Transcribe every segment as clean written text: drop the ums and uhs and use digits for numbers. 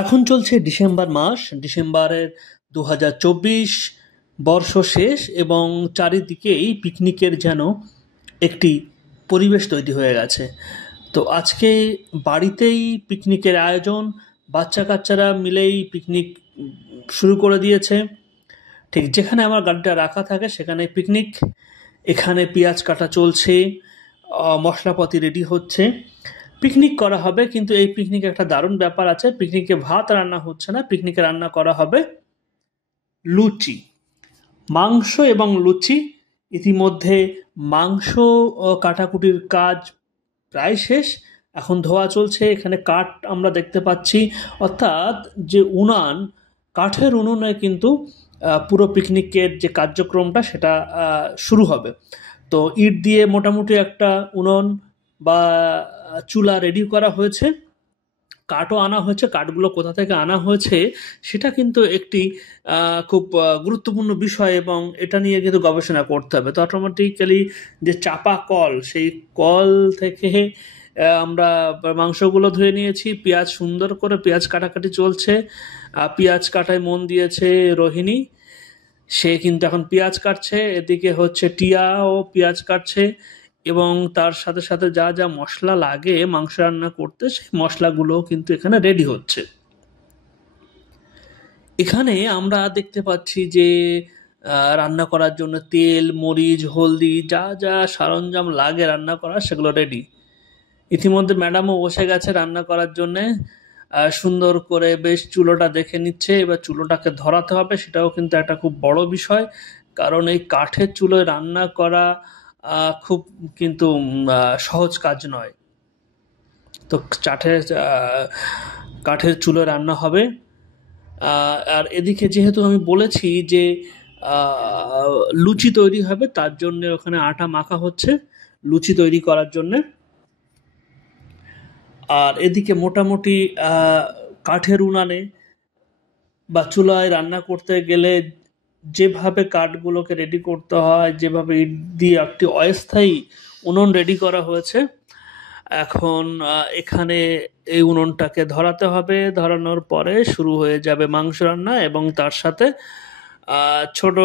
এখন চলছে ডিসেম্বর মাস। ডিসেম্বরের ২০২৪ বর্ষ শেষ এবং চারিদিকেই পিকনিকের যেন একটি পরিবেশ তৈরি হয়ে গেছে। তো আজকে বাড়িতেই পিকনিকের আয়োজন। বাচ্চা-কাচ্চারা মিলেই পিকনিক শুরু করে দিয়েছে। ঠিক যেখানে আমার গাড়িটা রাখা থাকে সেখানে পিকনিক। এখানে পেঁয়াজ কাটা চলছে, মশলাপাতি রেডি হচ্ছে। পিকনিক করা হবে, কিন্তু এই পিকনিকে একটা দারুণ ব্যাপার আছে। পিকনিকে ভাত রান্না হচ্ছে না, পিকনিকে রান্না করা হবে লুচি। মাংস এবং লুচি। ইতিমধ্যে মাংস কাটাকুটির কাজ প্রায় শেষ। এখন ধোয়া চলছে। এখানে কাঠ আমরা দেখতে পাচ্ছি, অর্থাৎ যে উনান, কাঠের উনুনে কিন্তু পুরো পিকনিকের যে কার্যক্রমটা সেটা শুরু হবে। তো ইট দিয়ে মোটামুটি একটা উনুন বা চুলা রেডি করা হয়েছে। কাঠও আনা হয়েছে। কাঠগুলো কোথা থেকে আনা হয়েছে সেটা কিন্তু একটি খুব গুরুত্বপূর্ণ বিষয় এবং এটা নিয়ে কিন্তু গবেষণা করতে হবে। তো অটোমেটিক্যালি যে চাপা কল, সেই কল থেকে আমরা মাংসগুলো ধুয়ে নিয়েছি। পেঁয়াজ সুন্দর করে পেঁয়াজ কাটাকাটি চলছে। পেঁয়াজ কাটায় মন দিয়েছে রোহিণী। সে কিন্তু এখন পেঁয়াজ কাটছে। এদিকে হচ্ছে টিয়াও পেঁয়াজ কাটছে এবং তার সাথে সাথে যা যা মশলা লাগে মাংস রান্না করতে সেই মশলাগুলো কিন্তু এখানে রেডি হচ্ছে। এখানে আমরা দেখতে পাচ্ছি যে রান্না করার জন্য তেল, মরিচ, হলদি যা যা সরঞ্জাম লাগে রান্না করার সেগুলো রেডি। ইতিমধ্যে ম্যাডামও বসে গেছে রান্না করার জন্যে। সুন্দর করে বেশ চুলোটা দেখে নিচ্ছে। এবার চুলোটাকে ধরাতে হবে, সেটাও কিন্তু একটা খুব বড় বিষয়। কারণ এই কাঠের চুলোয় রান্না করা খুব কিন্তু সহজ কাজ নয়। তো কাঠের চুলোয় রান্না হবে। আর এদিকে যেহেতু আমি বলেছি যে লুচি তৈরি হবে, তার জন্য ওখানে আটা মাখা হচ্ছে লুচি তৈরি করার জন্যে। আর এদিকে মোটামুটি কাঠের উনানে বা চুলায় রান্না করতে গেলে যেভাবে কাঠগুলোকে রেডি করতে হয়, যেভাবে ইট দিয়ে একটি অস্থায়ী উনুন রেডি করা হয়েছে, এখন এখানে এই উনুনটাকে ধরাতে হবে। ধরানোর পরে শুরু হয়ে যাবে মাংস রান্না এবং তার সাথে ছোট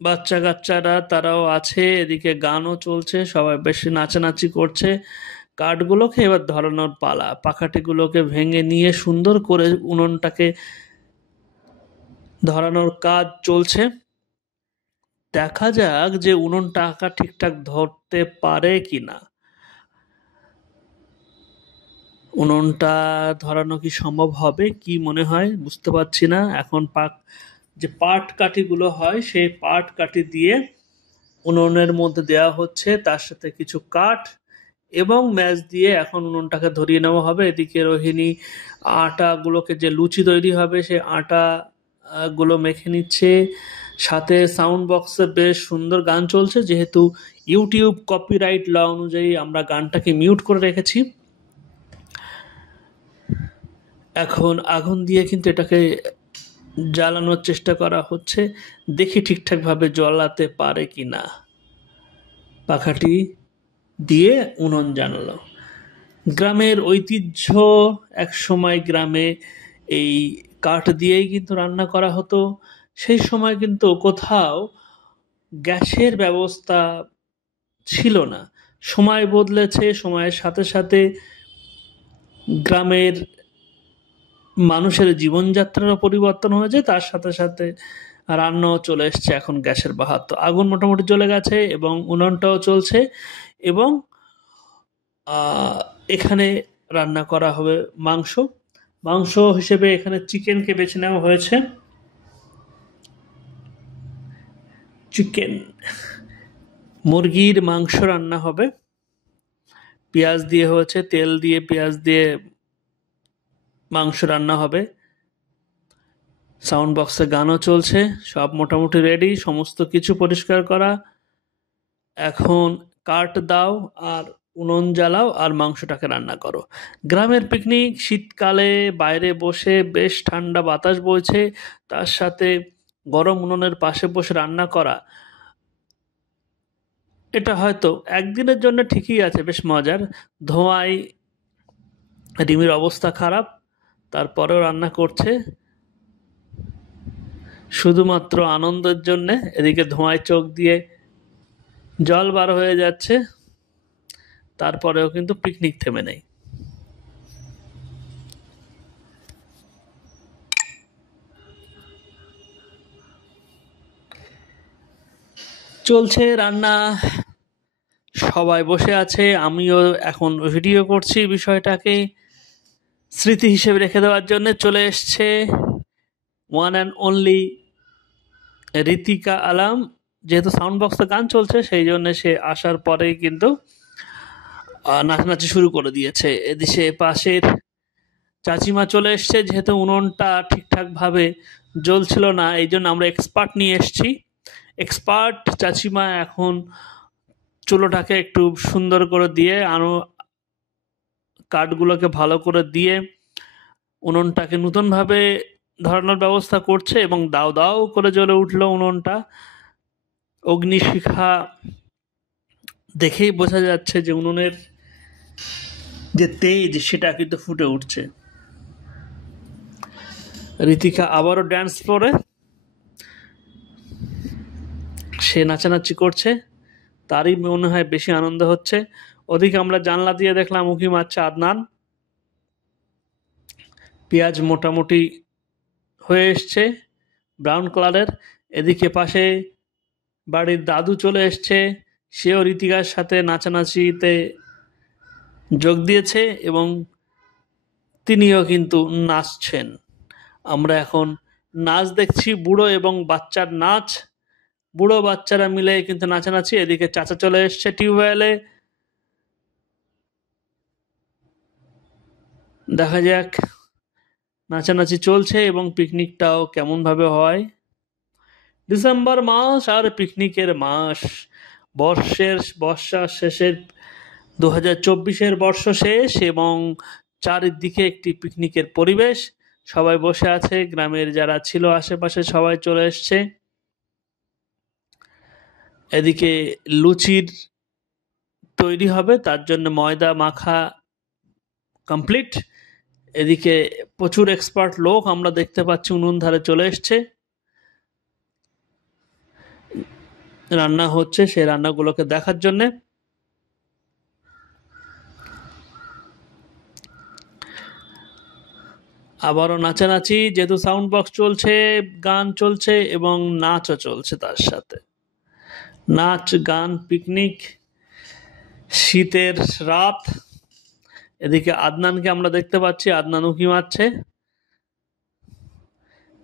বাচ্চা কাচ্চারা তারাও আছে। এদিকে গানও চলছে, সবাই বেশি নাচানাচি করছে। কাঠগুলোকে এবার ধরানোর পালা। পাখাটিগুলোকে ভেঙে নিয়ে সুন্দর করে উনুনটাকে ধরানোর কাজ চলছে। দেখা যাক যে উনুনটা আঁকা ঠিকঠাক ধরতে পারে কিনা। উনুনটা ধরানো কি সম্ভব হবে, কি মনে হয় বুঝতে পারছি না। এখন যে পাট কাঠিগুলো হয় সেই পাট কাঠি দিয়ে উনুনের মধ্যে দেওয়া হচ্ছে, তার সাথে কিছু কাঠ এবং ম্যাচ দিয়ে এখন উনুনটাকে ধরিয়ে নেওয়া হবে। এদিকে রোহিণী আটাগুলোকে, যে লুচি তৈরি হবে সেই আটা গুলো মেখে নিচ্ছে। সাথে সাউন্ড বক্সে বেশ সুন্দর গান চলছে। যেহেতু ইউটিউব কপিরাইট ল অনুযায়ী আমরা গানটাকে মিউট করে রেখেছি। এখন আগুন দিয়ে কিন্তু এটাকে জ্বালানোর চেষ্টা করা হচ্ছে। দেখি ঠিকঠাকভাবে জ্বলাতে পারে কিনা। পাখাটি দিয়ে উনুন জ্বালালো। গ্রামের ঐতিহ্য, একসময় গ্রামে এই কাঠ দিয়েই কিন্তু রান্না করা হতো। সেই সময় কিন্তু কোথাও গ্যাসের ব্যবস্থা ছিল না। সময় বদলেছে, সময়ের সাথে সাথে গ্রামের মানুষের জীবনযাত্রারও পরিবর্তন হয়েছে, তার সাথে সাথে রান্নাও চলে এসছে এখন গ্যাসের বাহার। তো আগুন মোটামুটি জ্বলে গেছে এবং উনুনটাও চলছে এবং এখানে রান্না করা হবে মাংস। মাংস হিসেবে এখানে চিকেনকে বেছে নেওয়া হয়েছে। চিকেন, মুরগির মাংস রান্না হবে। পেঁয়াজ দিয়ে হয়েছে, তেল দিয়ে পেঁয়াজ দিয়ে মাংস রান্না হবে। সাউন্ড বক্সে গানও চলছে। সব মোটামুটি রেডি, সমস্ত কিছু পরিষ্কার করা। এখন কাঠ দাও আর উনুন জ্বালাও আর মাংসটাকে রান্না করো। গ্রামের পিকনিক, শীতকালে বাইরে বসে বেশ ঠান্ডা বাতাস বইছে, তার সাথে গরম উনুনের পাশে বসে রান্না করা, এটা হয়তো একদিনের জন্য ঠিকই আছে, বেশ মজার। ধোঁয়ায় রিমির অবস্থা খারাপ, তারপরেও রান্না করছে শুধুমাত্র আনন্দের জন্যে। এদিকে ধোঁয়ায় চোখ দিয়ে জল বার হয়ে যাচ্ছে, তারপরেও কিন্তু পিকনিক থেমে নেই। চলছে রান্না, সবাই বসে আছে, আমিও এখন ভিডিও করছি বিষয়টাকে স্মৃতি হিসেবে রেখে দেওয়ার জন্য। চলে এসছে ওয়ান অ্যান্ড অনলি ঋতিকা আলাম। যেহেতু সাউন্ড বক্সে গান চলছে সেই জন্য সে আসার পরেই কিন্তু নাচানাচি শুরু করে দিয়েছে। এদিকে পাশের চাচিমা চলে এসছে, যেহেতু উনুনটা ঠিকঠাকভাবে জ্বলছিল না এই জন্য আমরা এক্সপার্ট নিয়ে এসছি। এক্সপার্ট চাচিমা এখন চুলোটাকে একটু সুন্দর করে দিয়ে কাঠগুলোকে ভালো করে দিয়ে উনুনটাকে নতুনভাবে ধরানোর ব্যবস্থা করছে এবং দাও দাও করে জ্বলে উঠল উনুনটা। অগ্নিশিখা দেখেই বোঝা যাচ্ছে যে উনুনের যে তেজ সেটা কিন্তু ফুটে উঠছে। ঋতিকা আবারও ড্যান্স ফ্লোরে সে নাচানাচি করছে, তারই মনে হয় বেশি আনন্দ হচ্ছে। ওদিকে আমরা জানলা দিয়ে দেখলাম উঁকি মারছে আদনান। পেঁয়াজ মোটামুটি হয়ে এসছে ব্রাউন কালারের। এদিকে পাশে বাড়ির দাদু চলে এসছে, সেও ঋতিকার সাথে নাচানাচিতে যোগ দিয়েছে এবং তিনিও কিন্তু নাচছেন। আমরা এখন নাচ দেখছি, বুড়ো এবং বাচ্চার নাচ। বুড়ো বাচ্চারা মিলে কিন্তু নাচানাচি। এদিকে চাচা চলে এসছে টিউবওয়েলে, দেখা যাক নাচানাচি চলছে এবং পিকনিকটাও কেমনভাবে হয়। ডিসেম্বর মাস আর পিকনিকের মাস, বর্ষার শেষের 2024-এর বর্ষ শেষ এবং চারিদিকে একটি পিকনিকের পরিবেশ। সবাই বসে আছে, গ্রামের যারা ছিল আশেপাশে সবাই চলে এসছে। এদিকে লুচির তৈরি হবে, তার জন্য ময়দা মাখা কমপ্লিট। এদিকে প্রচুর এক্সপার্ট লোক আমরা দেখতে পাচ্ছি উনুন ধারে চলে এসছে, রান্না হচ্ছে সেই রান্নাগুলোকে দেখার জন্য। আবারও নাচানাচি, যেহেতু সাউন্ড বক্স চলছে, গান চলছে এবং নাচও চলছে তার সাথে। নাচ গান পিকনিক, শীতের রাত। এদিকে আদনানকে আমরা দেখতে পাচ্ছি, আদনান উঁকি মারছে,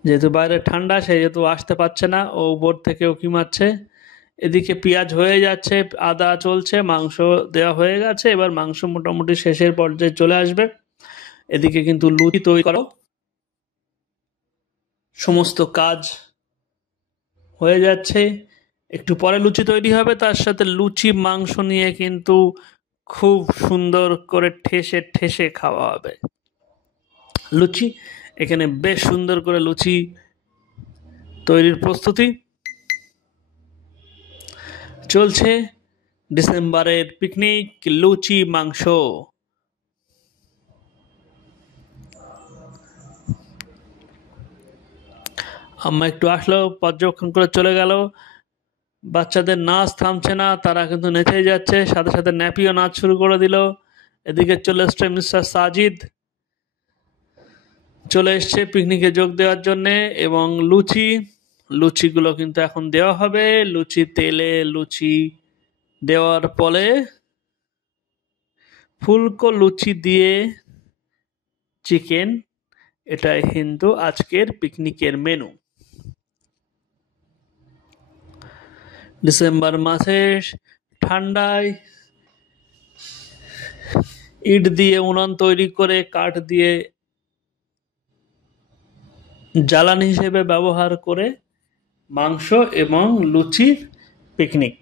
যেহেতু বাইরে ঠান্ডা সেহেতু আসতে পারছে না, ও উপর থেকে উঁকি মারছে। এদিকে পেঁয়াজ হয়ে যাচ্ছে, আদা চলছে, মাংস দেওয়া হয়ে গেছে, এবার মাংস মোটামুটি শেষের পর্যায়ে চলে আসবে। এদিকে কিন্তু লুচি তৈরি করো, সমস্ত কাজ হয়ে যাচ্ছে। একটু পরে লুচি তৈরি হবে, তার সাথে লুচি মাংস নিয়ে কিন্তু খুব সুন্দর করে ঠেসে ঠেসে খাওয়া হবে। লুচি এখানে বেশ সুন্দর করে লুচি তৈরির প্রস্তুতি চলছে। ডিসেম্বরের পিকনিক, লুচি মাংস। আম্মা একটু আসলো, পর্যবেক্ষণ করে চলে গেল। বাচ্চাদের নাচ থামছে না, তারা কিন্তু নেচেই যাচ্ছে, সাথে সাথে ন্যাপিও নাচ শুরু করে দিল। এদিকে চলে এসছে মিস্টার সাজিদ, চলে এসছে পিকনিকে যোগ দেওয়ার জন্যে। এবং লুচিগুলো কিন্তু এখন দেওয়া হবে। তেলে লুচি দেওয়ার পরে ফুলকো লুচি দিয়ে চিকেন, এটাই কিন্তু আজকের পিকনিকের মেনু। ডিসেম্বর মাসে ঠান্ডায় ইট দিয়ে উনান তৈরি করে কাঠ দিয়ে জ্বালানি হিসেবে ব্যবহার করে মাংস এবং লুচির পিকনিক।